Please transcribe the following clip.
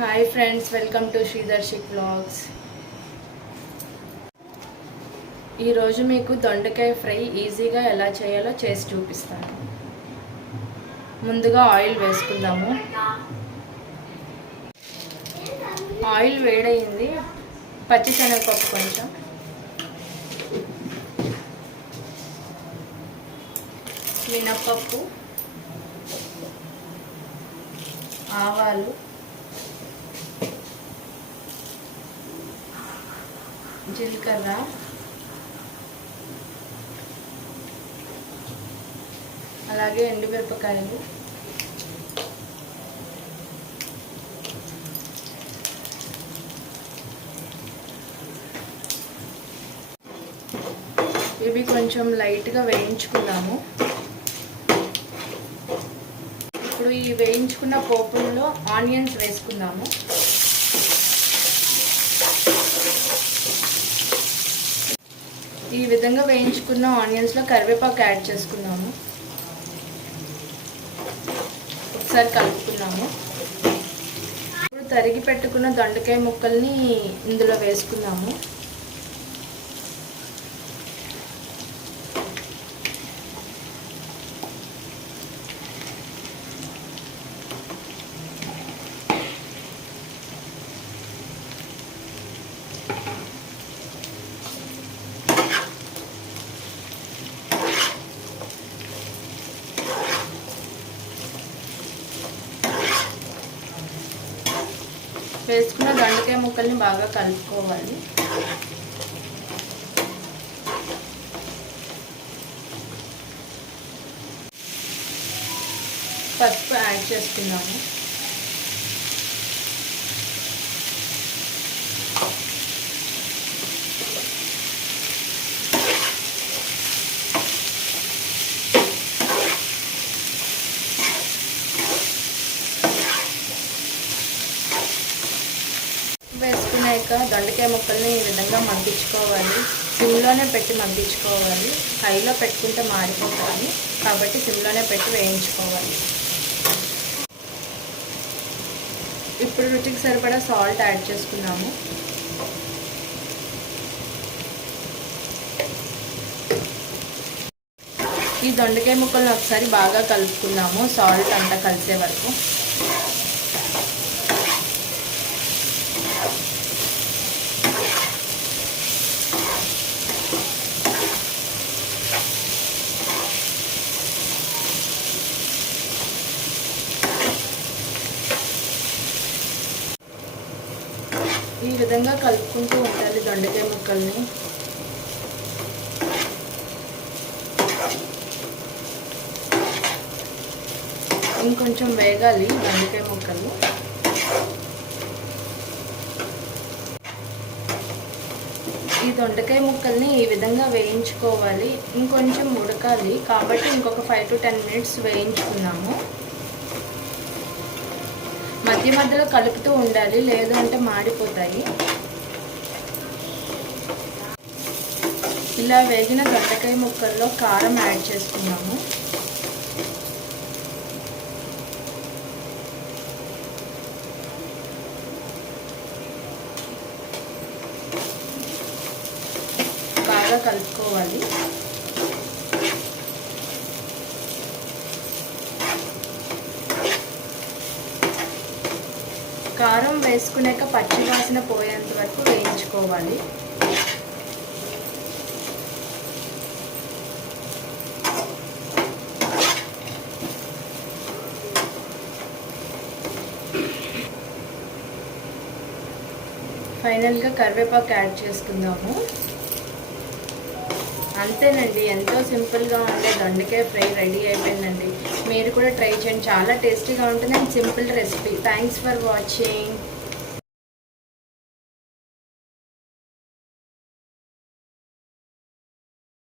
Hi friends, welcome to Sridarshik vlogs. ఈరోజు మీకు దొండకాయ ఫ్రై ఈజీగా ఎలా చేయాలో చేసి చూపిస్తాను. ముందుగా ఆయిల్ వేసుకుందాము. ఆయిల్ వేడయింది. పచ్చిశనగపప్పు కొంచెం, మినప్పప్పు, ఆవాలు, జీలకర్ర, అలాగే ఎండుమిరపకాయలు, ఇవి కొంచెం లైట్గా వేయించుకుందాము. ఇప్పుడు ఈ వేయించుకున్న పోపుల్లో ఆనియన్స్ వేసుకుందాము. ఈ విధంగా వేయించుకున్న ఆనియన్స్లో కరివేపాకు యాడ్ చేసుకున్నాము. ఒకసారి కలుపుకున్నాము. ఇప్పుడు తరిగి పెట్టుకున్న దొండకాయ ముక్కల్ని ఇందులో వేసుకున్నాము. వేసుకున్న దొండకాయ ముక్కల్ని బాగా కలుపుకోవాలి. పసుపు యాడ్ చేసుకున్నాము. వేసుకున్నాక దొండకాయ ముక్కల్ని ఈ విధంగా మగ్గించుకోవాలి. సిమ్లోనే పెట్టి మగ్గించుకోవాలి. హైలో పెట్టుకుంటే మాడిపోతాయి కాబట్టి సిమ్లోనే పెట్టి వేయించుకోవాలి. ఇప్పుడు రుచికి సరిపడా సాల్ట్ యాడ్ చేసుకున్నాము. ఈ దొండకాయ ముక్కల్ని ఒకసారి బాగా కలుపుకున్నాము, సాల్ట్ అంతా కలిసే వరకు. ఈ విధంగా కలుపుకుంటూ ఉండాలి దొండకాయ ముక్కల్ని. ఇంకొంచెం వేగాలి దొండకాయ ముక్కలు. ఈ దొండకాయ ముక్కల్ని ఈ విధంగా వేయించుకోవాలి. ఇంకొంచెం ఉడకాలి కాబట్టి ఇంకొక 5 to 10 minutes వేయించుకున్నాము. మధ్య మధ్యలో కలుపుతూ ఉండాలి, లేదు అంటే మాడిపోతాయి. ఇలా వేగిన దొండకాయ ముక్కల్లో కారం యాడ్ చేసుకున్నాము. బాగా కలుపుకోవాలి. కారం వేసుకున్నాక పచ్చి వాసన పోయేంత వరకు వేయించుకోవాలి. ఫైనల్గా కరివేపాకు యాడ్ చేసుకుందాము. అంతేనండి, ఎంతో సింపుల్గా ఉండే దొండకాయ ఫ్రై రెడీ అయిపోయిందండి. మీరు కూడా ట్రై చేయండి, చాలా టేస్టీగా ఉంటుంది and simple recipe. Thanks for watching.